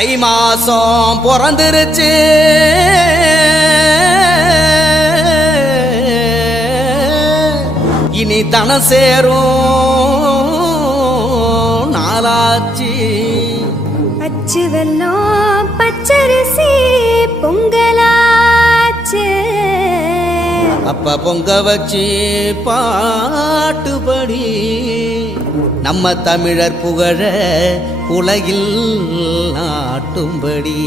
தை மாசம் பிறந்துருச்சு இனி தன சேரும் நாளாச்சு அச்சு வெல்லம் பச்சரிசி பொங்கலாச்சு அப்ப பொங்க வச்சு பாட்டுபடி நம்ம தமிழர் புகழ உலகில் நாட்டும்படி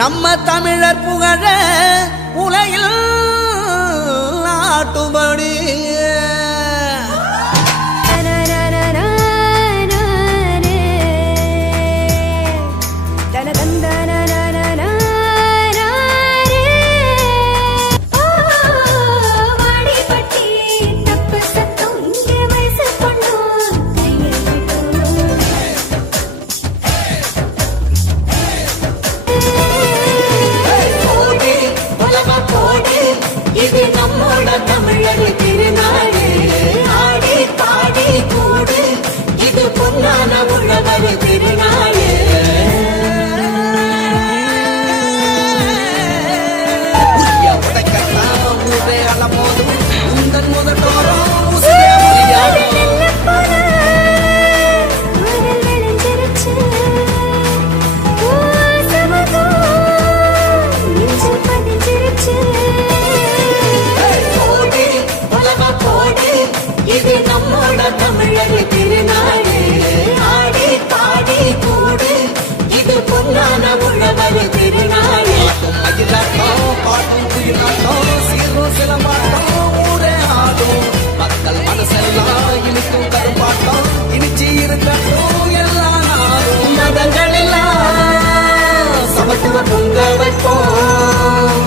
நம்ம தமிழர் புகழ உலகில் நாட்டும்படி இது நம்மோட தமிழர் திருநாடு ஆடி பாடி கூடு இது பொன்னான உழவர் திருநாடு அலமோதும் உந்தன் முதட்டோரம் இது நம்மோட தமிழர் திருநாடு ஆடி பாடி கூடு இது பொன்னான உழவர் திருநாடு பாட்டும் குயிலாட்டம் சீரும் சிலம்பாட்டம் ஊரே ஆடும் மக்கள் மனசெல்லாம் இனிக்கும் கருப்பாட்டம் இனிச்சி இருக்கட்டும் எல்லா நாளும் மதங்களெல்லாம் சமத்துவ பொங்க வைப்போம்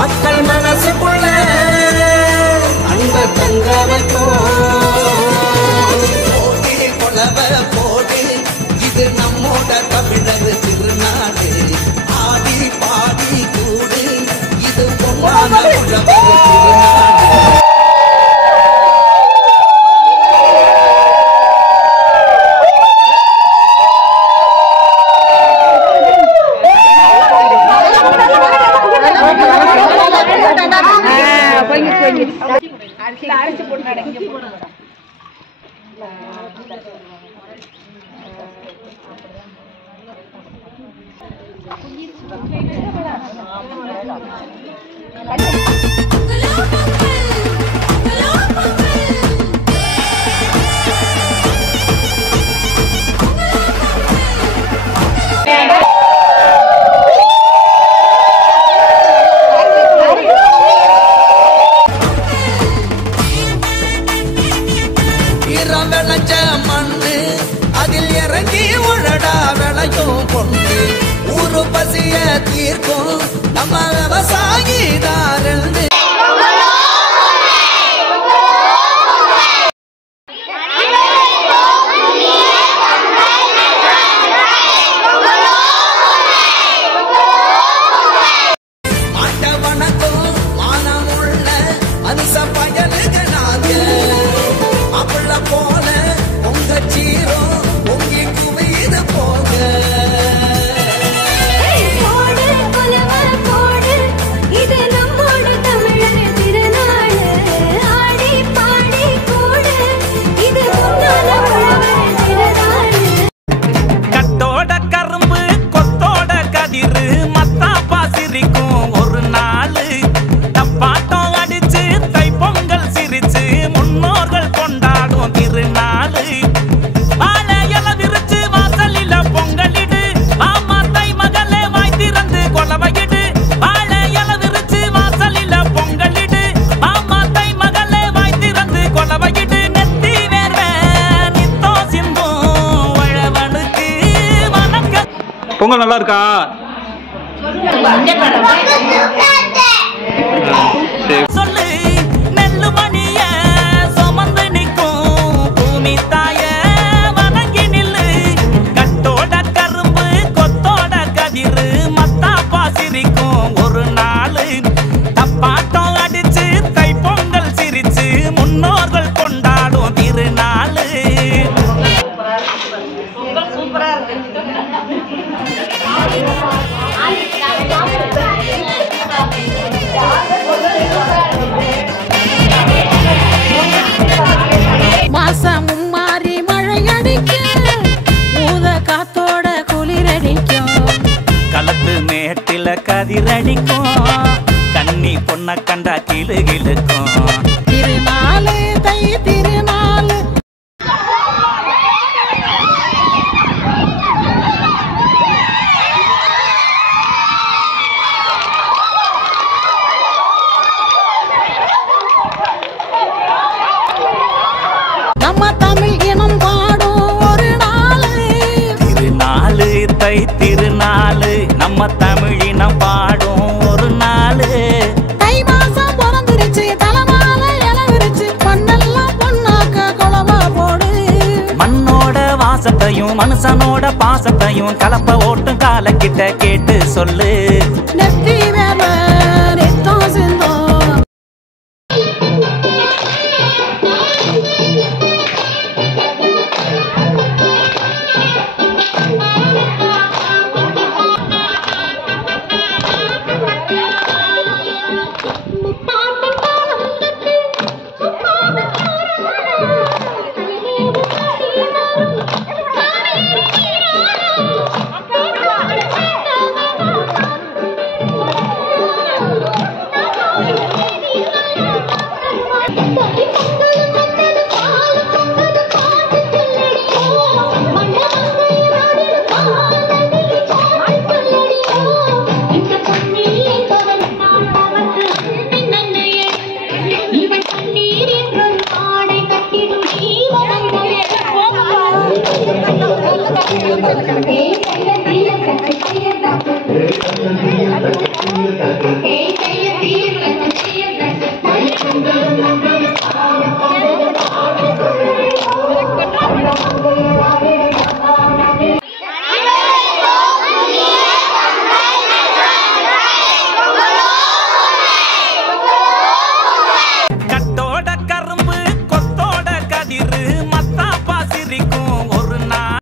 மக்கள் மனசுக்குள்ள அன்ப தங்க வைப்போம் கொலவ போடு இது நம்மோட தமிழர் திருநாடு ஆடி பாடி கூடு இது பொன்னான உழவர் திருநாடு அரிசி போட்டு விளைஞ்ச மண்ணு அதில் இறங்கி உழடா விளையும் கொண்டு ஊரு பசிய தீர்க்கும் நம்ம விவசாயிதாரன் மாட்ட வணக்கம் மானமுள்ள மனுஷ பயனுக்கு நாங்க அப்பள போல உங்க சீரோ உங்கி குவிது போக இது நம்மோட தமிழர் திருநாடு ஆடி பாடி கூடு இது பொன்னான உழவர் திருநாடு கட்டோட கரும்பு கொத்தோட கதிரு மத்தாப்பா சிரிக்கும் ஒரு நாள் தப்பாட்டம் அடிச்சு தை பொங்கல் சிரிச்சு முன்னோர்கள் கொண்டாடும் திருநாள் வாழையில விரிச்சு வாசலில பொங்கலிடு ஆமா தை மகளே வாய் திறந்து கொலவையிடு வாழையில விரிச்சு வாசலில பொங்கலிடு ஆமா தை மகளே வாய் திறந்து கொலவையிடு நெத்தி வேர்வ நித்தோ சிந்தும் உழவனுக்கு வணக்கம். பொங்கல் நல்லா இருக்கா? சொல்லு நெல்லு மணிய சுமந்து நிற்கும் பூமி தாய வணங்கி நில்லு கட்டோட கரும்பு கொத்தோட கதிரு மத்தாப்பா சிரிக்கும் ஒரு நாள் தப்பாட்டம் அடிச்சு தை பொங்கல் சிரிச்சு முன்னோர்கள் கொண்டாடும் திருநாள். சூப்பரா இருக்கு. மாசமும் மாறி மழை அடிக்க ஊத காத்தோட குளிரடிக்கும் களத்து மேட்டில கதிரடிக்கும் கண்ணி பொண்ண கண்டா கிளு கிளுக்கும் திருநாளு தை திருநாளு நம்ம தமிழ் இனம் பாடும் ஒரு நாளு திருநாளு தை திருநாளு நம்ம தமிழினம் பாடும் ஒரு நாளு தை மாசம் பிறந்துருச்சு தலைமால இளவிருச்சு மண்ணெல்லாம் பொண்ணாக்க குளமா போடு மண்ணோட வாசத்தையும் மனுஷனோட பாசத்தையும் கலப்ப ஓட்டும் காலக்கிட்ட கேட்டு சொல்லு நெத்தி மேல ரத்தம் சிந்தும் Hey,